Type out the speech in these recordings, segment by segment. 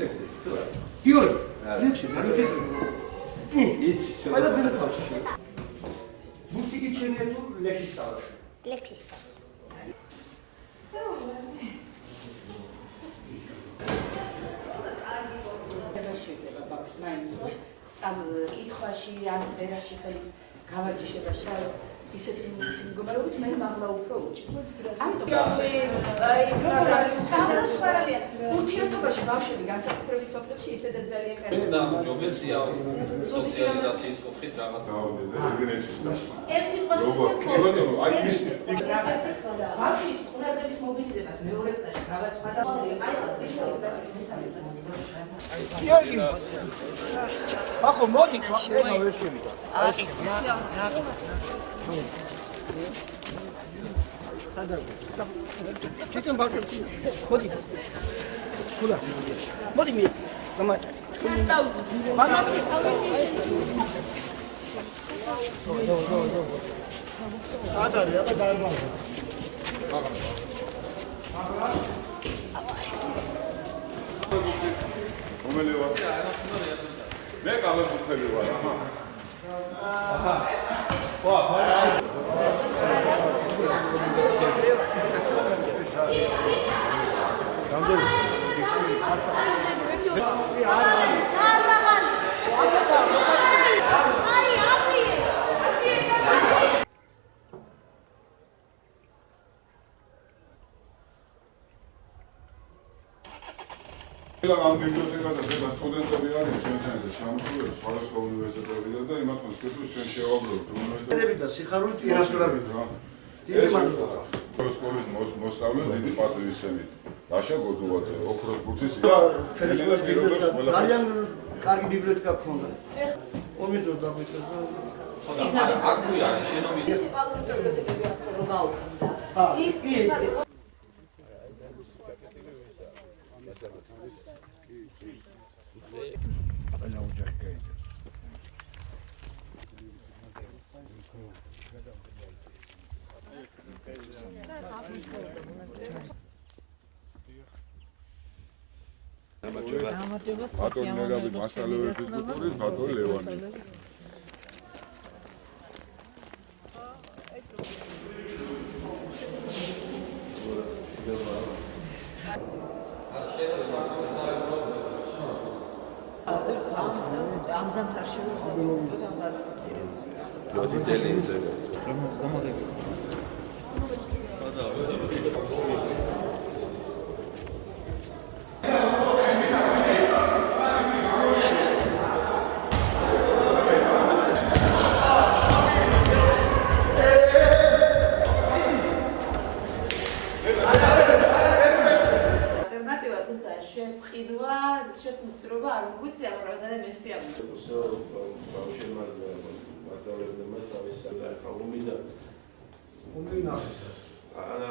ლექსი. გიორგი, ლექსი, იცი, აი და ბეზე თავში. ბუთიკი ჩემია თუ ლექსის სწავლაში? ლექსის. კითხვაში, ან წერაში ხელის გავარჯიშებაში ისეთი მდგომარეობით მე მაღლა უფრო უჭირს. ამიტომ ის არის სამსხვერებია. ურთიერთობაში ბავშვები განსაკუთრებით სოფლებში ისედაც ძალიან კარგი. და ჯობესია სოციალიზაციის კუთხით რაღაც. ერთი ბავშვის ყურადღების მობილიზებას მეორე კლასში გავაცხადა. აი ხა ის კლასის მესამე კლასი. გიორგი. ახო მოდი, ეხა ვერ შევიდა. აი ისია რა Чекай, бабушка. Моди. Куда? Моди мне. Замать. Мама. я дай вам. მე გამოფხები ვარ. ამ ბიბლიოთეკაზე ზედა სტუდენტები არის ჩვენთან და სამსულე სხვადასხვა უნივერსიტეტებიდან და იმათგან სპეციალურად ჩვენ შევავლებთ უნივერსიტეტები და სიხარული პირასურებით რა. დიდი მადლობა. სკოლის მოსწავლე დიდი პატრიოტიზმით. დაშა გოდუაძე, ოქროს ბურთის ძალიან კარგი ბიბლიოთეკა გქონდა. ომის დროს დაგვიწეს და აქვე არის შენობის მუნიციპალური ბიბლიოთეკები ასე რომ გაუქმდა. ის ბატონი ნეგაბი მასალეების კულტურის ბატონი ლევანი. შესაძლოა არ გვიცი ამ რაღაცა მესიამი. ბავშვებმა მასწავლებლებმა თავის საქმე და უმინა. არა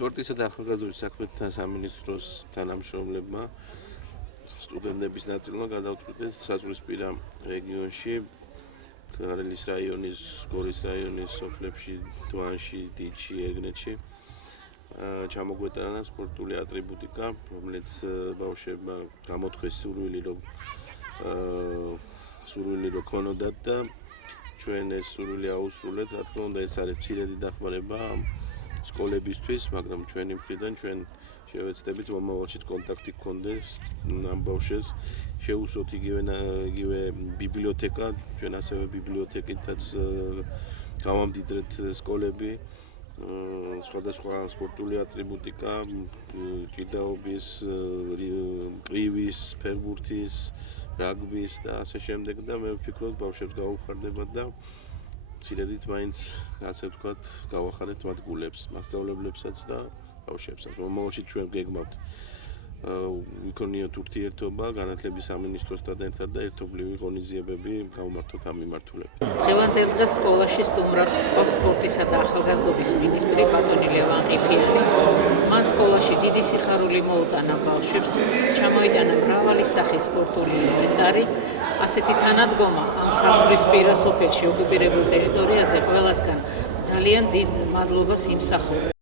სპორტისა და ახალგაზრდობის საქმეთა სამინისტროს თანამშრომლებმა სტუდენტების ნაწილმა გადაუწყვეტეს საზღვრისპირა რეგიონში ქარელის რაიონის, გორის რაიონის სოფლებში, დვანში, დიჩი, ეგნეთში ჩამოგვეტანა სპორტული ატრიბუტიკა, რომელიც ბავშვებმა გამოთქვეს სურვილი რომ ქონოდათ და ჩვენ ეს სურვილი აუსრულეთ, რა თქმა უნდა ეს არის მცირედი დახმარება სკოლებისთვის, მაგრამ ჩვენი მხრიდან ჩვენ შევეცდებით მომავალშიც კონტაქტი გქონდეს ამ ბავშვებს, შევუსვოთ იგივე ბიბლიოთეკა, ჩვენ ასევე ბიბლიოთეკითაც გავამდიდრეთ სკოლები, სხვადასხვა სპორტული ატრიბუტიკა, ჭიდაობის, კრივის, ფეხბურთის, რაგბის და ასე შემდეგ და მე ვფიქრობ ბავშვებს გაუხარდება და მცირედით მაინც ასე ვთქვათ გავახარეთ მათ გულებს, მასწავლებლებსაც და ბავშვებსაც. მომავალში ჩვენ გეგმავთ ვიქონიოთ ურთიერთობა განათლების სამინისტროსთან ერთად და ერთობლივი ღონისძიებები გავმართოთ ამ მიმართულებით. დღევანდელ დღეს სკოლაში სტუმრად გყავს სპორტისა და ახალგაზრდობის მინისტრი ბატონი ლევან ყიფიანი. მან სკოლაში დიდი სიხარული მოუტანა ბავშვებს, ჩამოიტანა მრავალი სახის სპორტული ინვენტარი. ასეთი თანადგომა ამ საზღვრისპირა სოფელში ოკუპირებულ ტერიტორიაზე ყველასგან ძალიან დიდ მადლობას იმსახურებს.